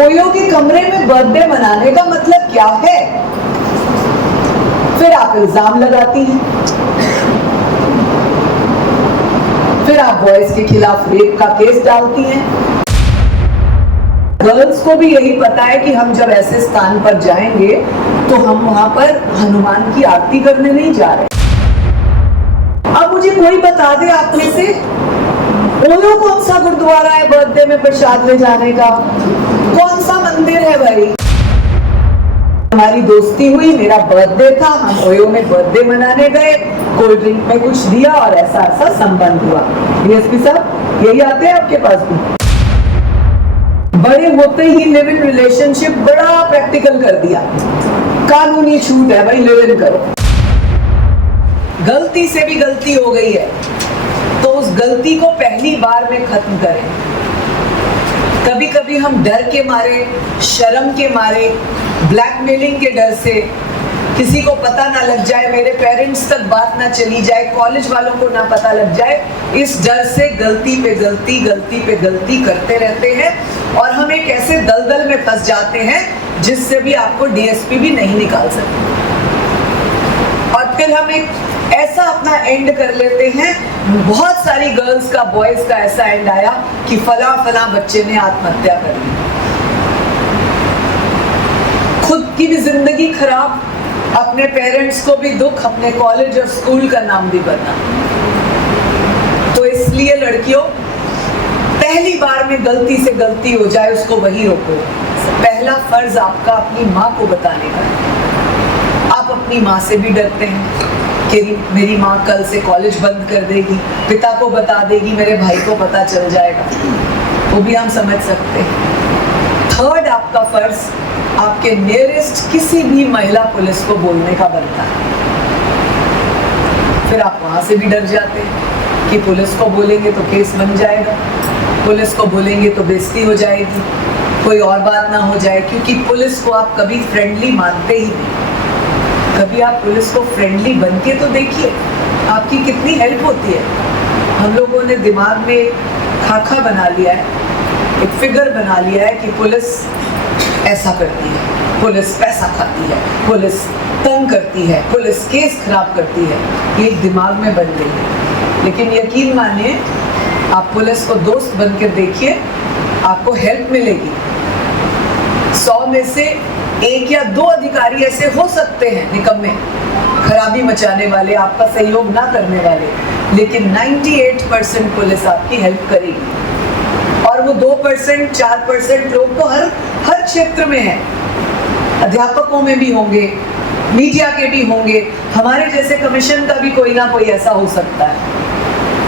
OYO के कमरे में बर्थडे मनाने का मतलब क्या है? फिर आप इल्जाम लगाती हैं, फिर आप बॉयज के खिलाफ रेप का केस डालती हैं। गर्ल्स को भी यही पता है कि हम जब ऐसे स्थान पर जाएंगे तो हम वहां पर हनुमान की आरती करने नहीं जा रहे। अब मुझे कोई बता दे आप में से, ओयो कौन सा गुरुद्वारा है बर्थडे में प्रसाद ले जाने का? कौन सा मंदिर है भाई? हमारी दोस्ती हुई, मेरा बर्थडे था, हम ओयो में बर्थडे मनाने गए, कोल्ड ड्रिंक में कुछ दिया और ऐसा ऐसा संबंध हुआ। डीएसपी साहब यही आते हैं आपके पास भी? बड़े होते ही लिव इन रिलेशनशिप बड़ा प्रैक्टिकल कर दिया। कानूनी छूट है भाई, लिव इन करो। गलती से भी गलती हो गई है तो उस गलती को पहली बार में खत्म करें। कभी कभी हम डर के मारे, शर्म के मारे, ब्लैकमेलिंग के डर से, किसी को पता ना लग जाए, मेरे पेरेंट्स तक बात ना चली जाए, कॉलेज वालों को ना पता लग जाए, इस डर से गलती पे गलती करते रहते हैं और हम एक ऐसे दलदल में फंस जाते हैं जिससे भी आपको डीएसपी भी नहीं निकाल सकते। और फिर हम एक ऐसा अपना एंड कर लेते हैं। बहुत सारी गर्ल्स का, बॉयज का ऐसा एंड आया कि फला बच्चे ने आत्महत्या कर ली, खुद की भी जिंदगी खराब, अपने पेरेंट्स को भी दुख, अपने कॉलेज और स्कूल का नाम भी बदनाम। तो इसलिए लड़कियों, पहली बार में गलती से गलती हो जाए उसको वही रोको। पहला फर्ज आपका अपनी माँ को बताने का है। आप अपनी माँ से भी डरते हैं कि मेरी माँ कल से कॉलेज बंद कर देगी, पिता को बता देगी, मेरे भाई को पता चल जाएगा, वो भी हम समझ सकते हैं। थर्ड आपका फर्ज आपके नियरेस्ट किसी भी महिला पुलिस को बोलने का बनता है। फिर आप वहां से भी डर जाते हैं कि पुलिस को बोलेंगे तो केस बन जाएगा, पुलिस को बोलेंगे तो बेइज्जती हो जाएगी, कोई और बात ना हो जाए, क्योंकि पुलिस को आप कभी फ्रेंडली मानते ही नहीं। कभी आप पुलिस को फ्रेंडली बन के तो देखिए, आपकी कितनी हेल्प होती है। हम लोगों ने दिमाग में एक खाका बना लिया है, एक फिगर बना लिया है कि पुलिस ऐसा करती है, पुलिस पैसा खाती है, पुलिस तंग करती है, पुलिस केस खराब करती है, ये एक दिमाग में बन गई है। लेकिन यकीन मानिए, आप पुलिस को दोस्त बनकर देखिए, आपको हेल्प मिलेगी। 100 में से 1 या 2 अधिकारी ऐसे हो सकते हैं निकम्मे, खराबी मचाने वाले, आपका सहयोग ना करने वाले, लेकिन 98% पुलिस आपकी हेल्प करेगी। और वो 2%, 4% लोग तो हर क्षेत्र में हैं। अध्यापकों में भी होंगे, मीडिया के भी होंगे, हमारे जैसे कमीशन का भी कोई ना कोई ऐसा हो सकता है,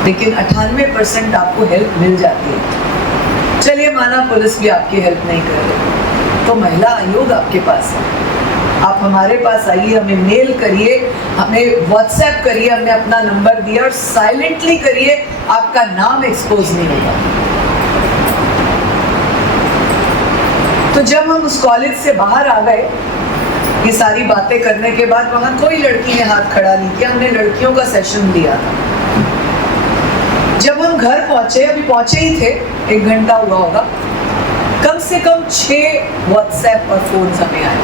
लेकिन 98% आपको हेल्प मिल जाती है। चलिए माना पुलिस भी आपकी हेल्प नहीं कर रही, तो महिला आयोग आपके पास है। आप हमारे पास आइए, हमें मेल करिए, हमें व्हाट्सएप करिए, हमने अपना नंबर दिया, और साइलेंटली करिए, आपका नाम एक्सपोज नहीं होगा। तो जब हम उस कॉलेज से बाहर आ गए, ये सारी बातें करने के बाद वहां कोई लड़की ने हाथ खड़ा नहीं किया, हमने लड़कियों का सेशन दिया था। जब हम घर पहुंचे, अभी पहुंचे ही थे, 1 घंटा हुआ होगा, कम से कम 6 व्हाट्सएप और फोन हमें आए।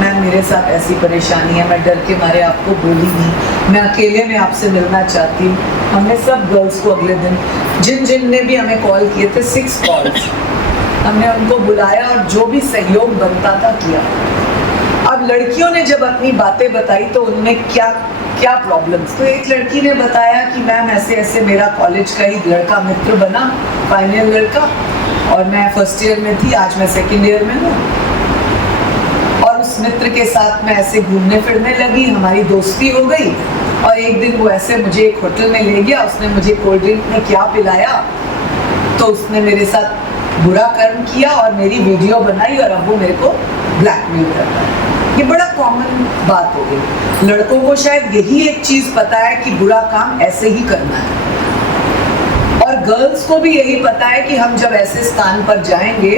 मैम मेरे साथ ऐसी परेशानी है, मैं डर के मारे आपको बोली नहीं, मैं अकेले में आपसे मिलना चाहती हूँ। हमने सब गर्ल्स को अगले दिन, जिन ने भी हमें कॉल किए थे, 6 कॉल्स, हमने उनको बुलाया और जो भी सहयोग बनता था किया। अब लड़कियों ने जब अपनी बातें बताई तो उनमें क्या प्रॉब्लम्स। तो एक लड़की ने बताया कि मैम ऐसे ऐसे मेरा कॉलेज का ही लड़का मित्र बना, फाइनल लड़का, और मैं फर्स्ट ईयर में थी, आज मैं सेकेंड ईयर में हूँ, और उस मित्र के साथ मैं ऐसे घूमने फिरने लगी, हमारी दोस्ती हो गई, और एक दिन वो ऐसे मुझे एक होटल में ले गया, उसने मुझे कोल्ड ड्रिंक में क्या पिलाया, तो उसने मेरे साथ बुरा कर्म किया और मेरी वीडियो बनाई, और अब वो मेरे को ब्लैकमेल करता है। ये बड़ा कॉमन बात हो गई। लड़कों को शायद यही एक चीज पता है कि बुरा काम ऐसे ही करना है, और गर्ल्स को भी यही पता है कि हम जब ऐसे स्थान पर जाएंगे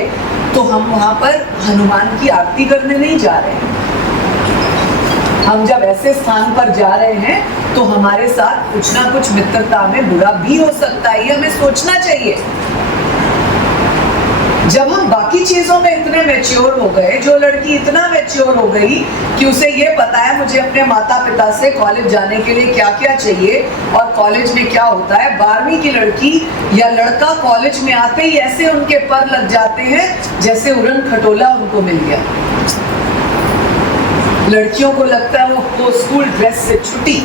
तो हम वहां पर हनुमान की आरती करने नहीं जा रहे हैं। हम जब ऐसे स्थान पर जा रहे हैं तो हमारे साथ कुछ ना कुछ मित्रता में बुरा भी हो सकता है, ये हमें सोचना चाहिए। जब हम बाकी चीजों में इतने मैच्योर हो गए, जो लड़की इतना मैच्योर हो गई कि उसे ये पता है मुझे अपने माता पिता से कॉलेज जाने के लिए क्या क्या चाहिए और कॉलेज में क्या होता है, 12वीं की लड़की या लड़का कॉलेज में आते ही ऐसे उनके पर लग जाते हैं जैसे उड़न खटोला उनको मिल गया। लड़कियों को लगता है वो स्कूल ड्रेस से छुट्टी,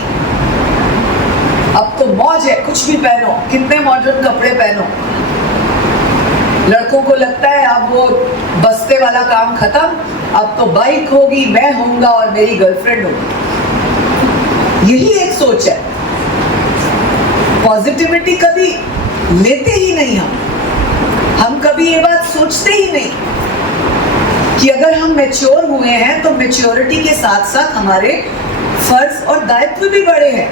अब तो मौज है, कुछ भी पहनो, कितने मॉडर्न कपड़े पहनो। लड़कों को लगता है अब वो बस्ते वाला काम खत्म, अब तो बाइक होगी, मैं होऊंगा और मेरी गर्लफ्रेंड होगी। यही एक सोच है। पॉजिटिविटी कभी लेते ही नहीं हम कभी ये बात सोचते ही नहीं कि अगर हम मैच्योर हुए हैं तो मैच्योरिटी के साथ साथ हमारे फर्ज और दायित्व भी बड़े हैं।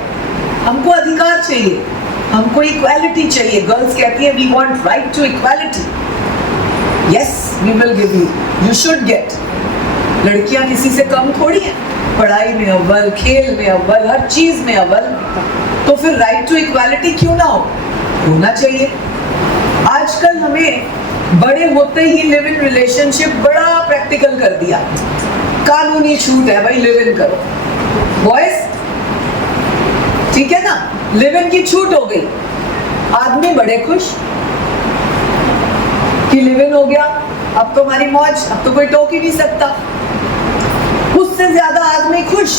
हमको अधिकार चाहिए, हमको इक्वालिटी चाहिए। गर्ल्स कहती है we want right to equality. Yes, we will give you, you should get. लड़कियां किसी से कम थोड़ी हैं, पढ़ाई में अव्वल, खेल में अव्वल, हर चीज में अव्वल। तो फिर राइट टू इक्वालिटी क्यों ना हो, होना चाहिए। आजकल हमें बड़े होते ही लिव इन रिलेशनशिप बड़ा प्रैक्टिकल कर दिया। कानूनी छूट है भाई, लिव इन करो। बॉयज ठीक है ना, लिव इन की छूट हो गई, आदमी बड़े खुश कि लिव इन हो गया, अब तो हमारी मौज, अब तो कोई टोक ही नहीं सकता। उससे ज्यादा आदमी खुश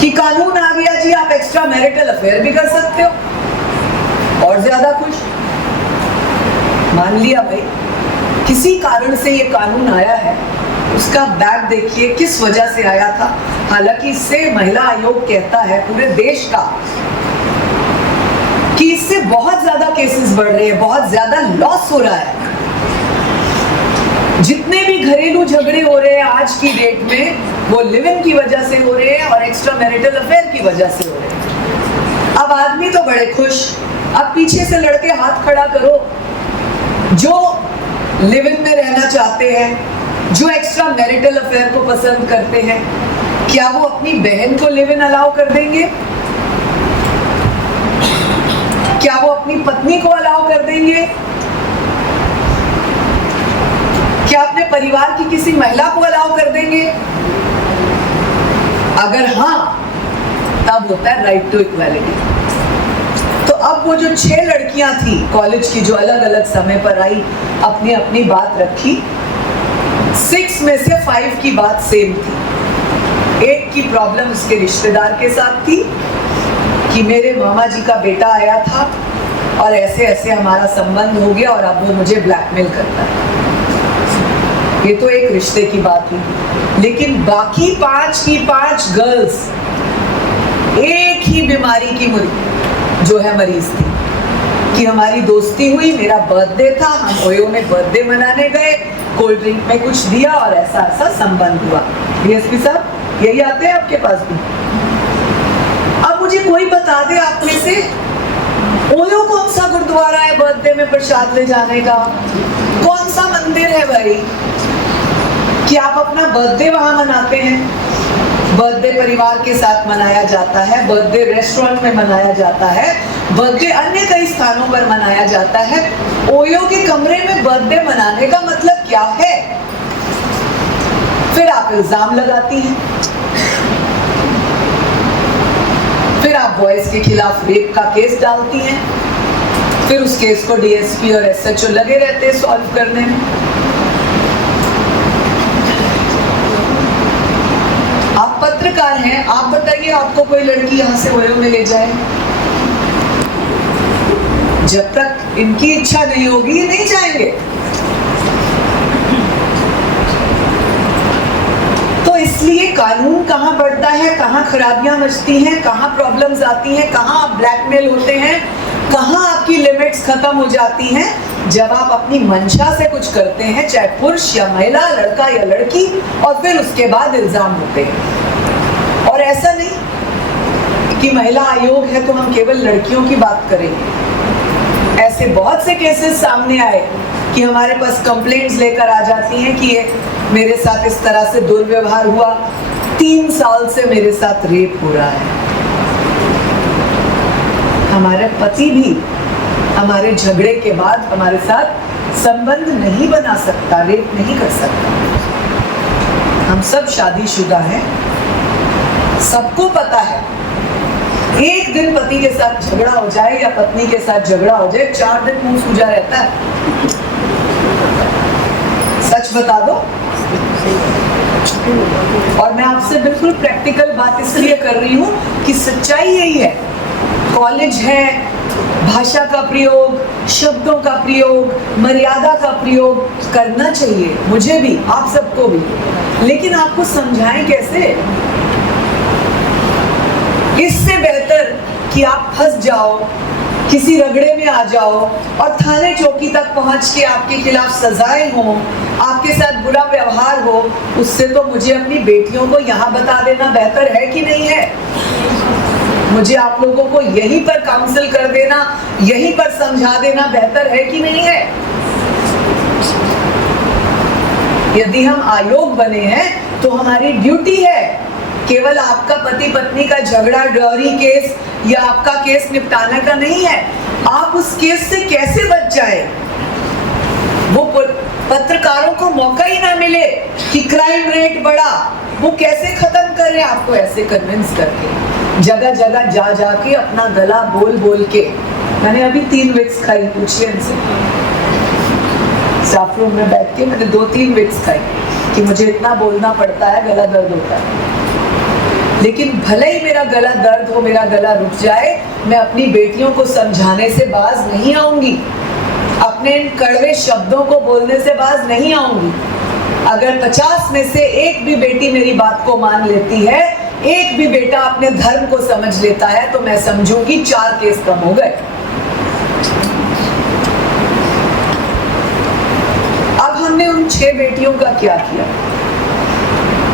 कि कानून आ गया जी, आप एक्स्ट्रा मैरिटल अफेयर भी कर सकते हो। और ज्यादा खुश, मान लिया भाई किसी कारण से ये कानून आया है, उसका बैक देखिए किस वजह से आया था। हालांकि इससे महिला आयोग कहता है पूरे देश का कि इससे बहुत ज्यादा केसेस बढ़ रहे हैं, बहुत ज्यादा लॉस हो रहा है। जितने भी घरेलू झगड़े हो रहे हैं आज की डेट में, वो लिव इन की वजह से हो रहे हैं और एक्स्ट्रा मैरिटल अफेयर की वजह से हो रहे हैं। अब आदमी तो बड़े खुश, अब पीछे से लड़के हाथ खड़ा करो जो लिव इन में रहना चाहते हैं, जो एक्स्ट्रा मैरिटल अफेयर को पसंद करते हैं। क्या वो अपनी बहन को लिव इन अलाउ कर देंगे? क्या वो अपनी पत्नी को अलाउ कर देंगे? क्या अपने परिवार की किसी महिला को अलाउ कर देंगे? अगर हाँ, तब होता है राइट टू इक्वालिटी। तो अब वो जो 6 लड़कियां थी कॉलेज की जो अलग अलग समय पर आई, अपनी अपनी बात रखी, 6 में से 5 की बात सेम थी। एक की प्रॉब्लम उसके रिश्तेदार के साथ थी कि मेरे मामा जी का बेटा आया था और ऐसे ऐसे हमारा संबंध हो गया और अब वो मुझे ब्लैकमेल करता है। ये तो एक रिश्ते की बात हुई। लेकिन बाकी 5 की 5 गर्ल्स एक ही बीमारी की जो है मरीज थी कि हमारी दोस्ती हुई, मेरा बर्थडे था, हम ओयो में बर्थडे मनाने गए, कोल्ड ड्रिंक में कुछ दिया और ऐसा ऐसा संबंध हुआ। डीएसपी साहब यही आते हैं आपके पास भी? अब मुझे कोई बता दे आप में से, ओयो कौन सा गुरुद्वारा है बर्थडे में प्रसाद ले जाने का? कौन सा मंदिर है भाई कि आप अपना बर्थडे वहां मनाते हैं? बर्थडे परिवार के साथ मनाया जाता है, बर्थडे रेस्टोरेंट में मनाया जाता है, बर्थडे अन्य कई स्थानों पर मनाया जाता है। ओयो के कमरे में बर्थडे मनाने का मतलब क्या है? फिर आप इल्जाम लगाती हैं, फिर आप बॉयज के खिलाफ रेप का केस डालती हैं, फिर उस केस को डीएसपी और एसएचओ लगे रहते हैं सॉल्व करने में। आप पत्रकार हैं, आप बताइए आपको कोई लड़की यहां से ओयो में ले जाए? जब तक इनकी इच्छा नहीं होगी ये नहीं जाएंगे। तो इसलिए कानून कहां बढ़ता है, कहां खराबियां मचती हैं, कहां प्रॉब्लम्स आती हैं, कहां आप ब्लैकमेल होते हैं, कहां आपकी लिमिट्स खत्म हो जाती हैं, जब आप अपनी मंशा से कुछ करते हैं, चाहे पुरुष या महिला, लड़का या लड़की, और फिर उसके बाद इल्जाम होते हैं। और ऐसा नहीं कि महिला आयोग है तो हम केवल लड़कियों की बात करेंगे। ऐसे बहुत से केसेस सामने आए कि हमारे पास कंप्लेंट्स लेकर आ जाती हैं कि ये मेरे साथ इस तरह से दुर्व्यवहार हुआ, 3 साल से मेरे साथ रेप हो रहा है। हमारे पति भी हमारे झगड़े के बाद हमारे साथ संबंध नहीं बना सकता, रेप नहीं कर सकता। हम सब शादीशुदा हैं, सबको पता है एक दिन पति के साथ झगड़ा हो जाए या पत्नी के साथ झगड़ा हो जाए, 4 दिन मुंह सूजा रहता है। सच बता दो। और मैं आपसे बिल्कुल प्रैक्टिकल बात इसलिए कर रही हूँ कि सच्चाई यही है। कॉलेज है, भाषा का प्रयोग, शब्दों का प्रयोग, मर्यादा का प्रयोग करना चाहिए, मुझे भी, आप सबको भी, लेकिन आपको समझाएं कैसे? इससे बेहतर कि आप फंस जाओ, किसी रगड़े में आ जाओ और थाने चौकी तक पहुंच के आपके खिलाफ सजाएं हो, आपके साथ बुरा व्यवहार हो, उससे तो मुझे अपनी बेटियों को यहाँ बता देना बेहतर है कि नहीं है? मुझे आप लोगों को यहीं पर काउंसिल कर देना, यहीं पर समझा देना बेहतर है कि नहीं है? यदि हम आयोग बने हैं तो हमारी ड्यूटी है केवल आपका पति पत्नी का झगड़ा, डॉरी केस या आपका केस निपटाने का नहीं है। आप उस केस से कैसे बच जाए, वो पत्रकारों को मौका ही ना मिले कि क्राइम रेट बढ़ा, वो कैसे खत्म करें आपको ऐसे कन्विंस करके, जगह जगह जा जाके अपना गला बोल बोल के। मैंने अभी 3 विक्स खाई, पूछिए इनसे, स्टाफ रूम में बैठ के मैंने 2-3 विक्स खाई कि मुझे इतना बोलना पड़ता है, गला दर्द होता है। लेकिन भले ही मेरा गला दर्द हो, मेरा गला रुक जाए, मैं अपनी बेटियों को समझाने से बाज नहीं आऊंगी, अपने इन कड़वे शब्दों को बोलने से बाज नहीं आऊंगी। अगर 50 में से एक भी बेटी मेरी बात को मान लेती है, एक भी बेटा अपने धर्म को समझ लेता है, तो मैं समझूंगी 4 केस कम हो गए। अब हमने उन 6 बेटियों का क्या किया?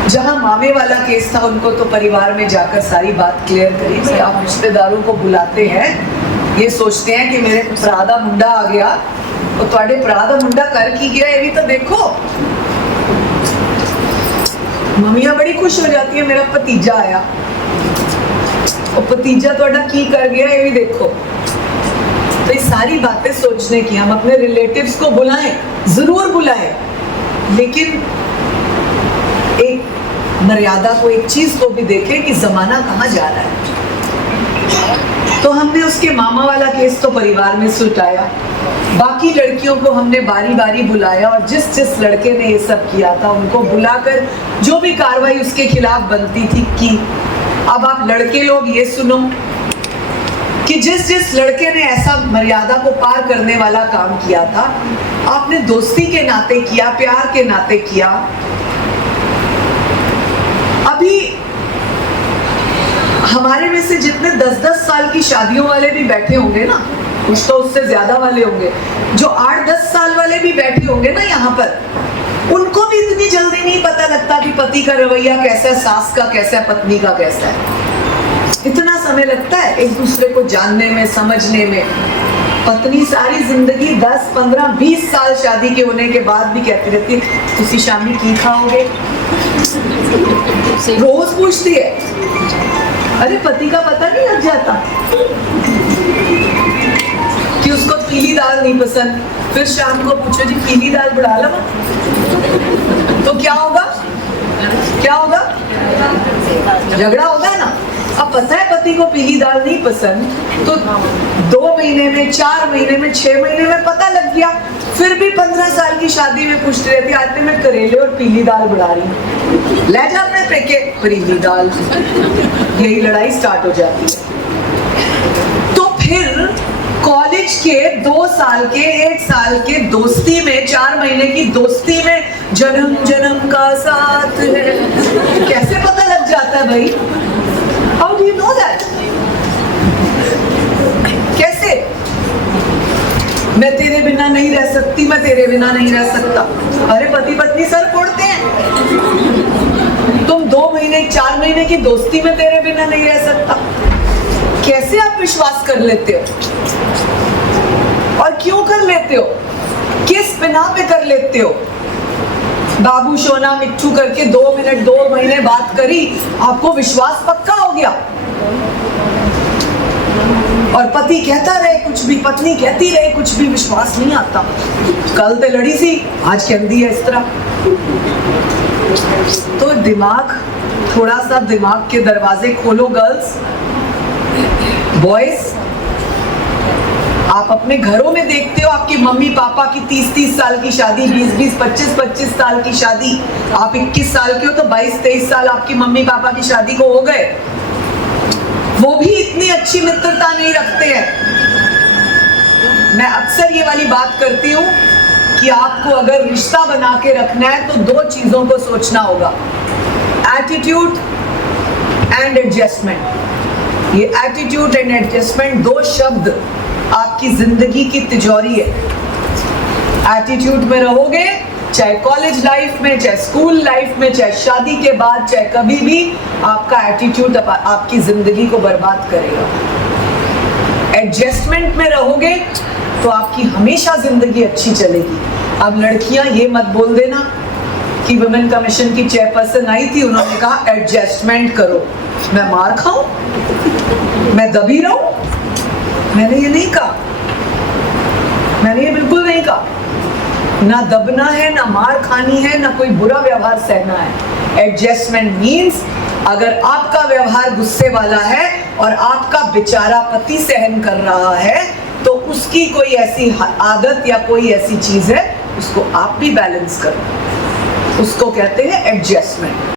जहां मामे वाला केस था, उनको तो परिवार में जाकर सारी बात क्लियर करी। भाई आप रिश्तेदारों को बुलाते हैं, ये सोचते हैं कि मेरे भरा दा मुंडा आ गया, तो ਤੁਹਾਡੇ ਭਰਾ ਦਾ मुंडा कर की गया, ये भी तो देखो। मम्मियां बड़ी खुश हो जाती है, मेरा भतीजा आया, और भतीजा ਤੁਹਾਡਾ की कर गया, ये भी देखो। तो ये सारी बातें सोचने की, हम अपने रिलेटिव्स को बुलाएं, जरूर बुलाएं, लेकिन एक मर्यादा को, एक चीज को भी देखें कि जमाना कहाँ जा रहा है। तो हमने उसके मामा वाला केस तो परिवार में सुलटाया, बाकी लड़कियों को हमने बारी बारी बुलाया और जिस जिस लड़के ने ये सब किया था उनको बुलाकर जो भी कार्रवाई उसके खिलाफ बनती थी की। अब आप लड़के लोग ये सुनो कि जिस जिस लड़के ने ऐसा मर्यादा को पार करने वाला काम किया था, आपने दोस्ती के नाते किया, प्यार के नाते किया। अभी हमारे में से जितने 10-10 साल की शादियों वाले भी बैठे होंगे ना, कुछ तो उससे ज्यादा वाले होंगे, जो 8-10 साल वाले भी बैठे होंगे ना यहाँ पर, उनको भी इतनी जल्दी नहीं पता लगता कि पति का रवैया कैसा है, सास का कैसा है, पत्नी का कैसा है। इतना समय लगता है एक दूसरे को जानने में, समझने में। पत्नी सारी जिंदगी 10, 15, 20 साल शादी के होने के बाद भी कहती रहती है, तुसी शामी की खाओगे, रोज पूछती है। अरे पति का पता नहीं लग जाता कि उसको पीली दाल नहीं पसंद, फिर शाम को पूछो जी पीली दाल बढ़ा ला, तो क्या होगा? क्या होगा? झगड़ा होगा ना। अब पता है पति को पीली दाल नहीं पसंद, तो 2 महीने में, 4 महीने में, 6 महीने में पता लग गया, फिर भी 15 साल की शादी में पूछती रहती, आज मैं करेले और पीली दाल बढ़ा रही हूँ, ले जा अपने पेके पीली दाल। यही लड़ाई स्टार्ट हो जाती है। तो फिर कॉलेज के 2 साल के, 1 साल के दोस्ती में, 4 महीने की दोस्ती में जन्म जन्म का साथ है, कैसे पता लग जाता है भाई? How do you know that? कैसे? मैं तेरे बिना नहीं रह सकती, मैं तेरे बिना नहीं रह सकता। अरे पति पत्नी सर फोड़ते हैं, तुम 2 महीने, 4 महीने की दोस्ती में तेरे बिना नहीं रह सकता। कैसे आप विश्वास कर लेते हो? और क्यों कर लेते हो? किस बिना पे कर लेते हो? बाबू सोना मिट्टू करके 2 मिनट, 2 महीने बात करी, आपको विश्वास पक्का हो गया। और पति कहता रहे कुछ भी, पत्नी कहती रहे कुछ भी, विश्वास नहीं आता। कल ते लड़ी सी, आज कहती है इस तरह। तो दिमाग, थोड़ा सा दिमाग के दरवाजे खोलो गर्ल्स, बॉयज। आप अपने घरों में देखते हो आपकी मम्मी पापा की 30-30 साल की शादी, 20-20, 25-25 साल की शादी। आप 21 साल के हो तो 22-23 साल आपकी मम्मी पापा की शादी को हो गए। वो भी इतनी अच्छी मित्रता नहीं रखते हैं। मैं अक्सर ये वाली बात करती हूँ कि आपको अगर रिश्ता बना के रखना है तो 2 चीजों को सोचना होगा, एटीट्यूड एंड एडजस्टमेंट। ये एटीट्यूड एंड एडजस्टमेंट 2 शब्द आपकी जिंदगी की तिजोरी है। एटीट्यूड में रहोगे, चाहे कॉलेज लाइफ में, चाहे स्कूल लाइफ में, चाहे शादी के बाद, चाहे कभी भी, आपका एटीट्यूड आपकी जिंदगी को बर्बाद करेगा। एडजस्टमेंट में रहोगे तो आपकी हमेशा जिंदगी अच्छी चलेगी। अब लड़कियां ये मत बोल देना कि वुमेन कमीशन की चेयरपर्सन आई थी, उन्होंने कहा एडजस्टमेंट करो, मैं मार खाऊं, मैं दबी रहूं। मैंने ये नहीं कहा, मैंने ये बिल्कुल नहीं कहा। ना दबना है, ना मार खानी है, ना कोई बुरा व्यवहार सहना है। एडजस्टमेंट मीन्स अगर आपका व्यवहार गुस्से वाला है और आपका बेचारा पति सहन कर रहा है तो उसकी कोई ऐसी आदत या कोई ऐसी चीज है, उसको आप भी बैलेंस करो। उसको कहते हैं एडजस्टमेंट।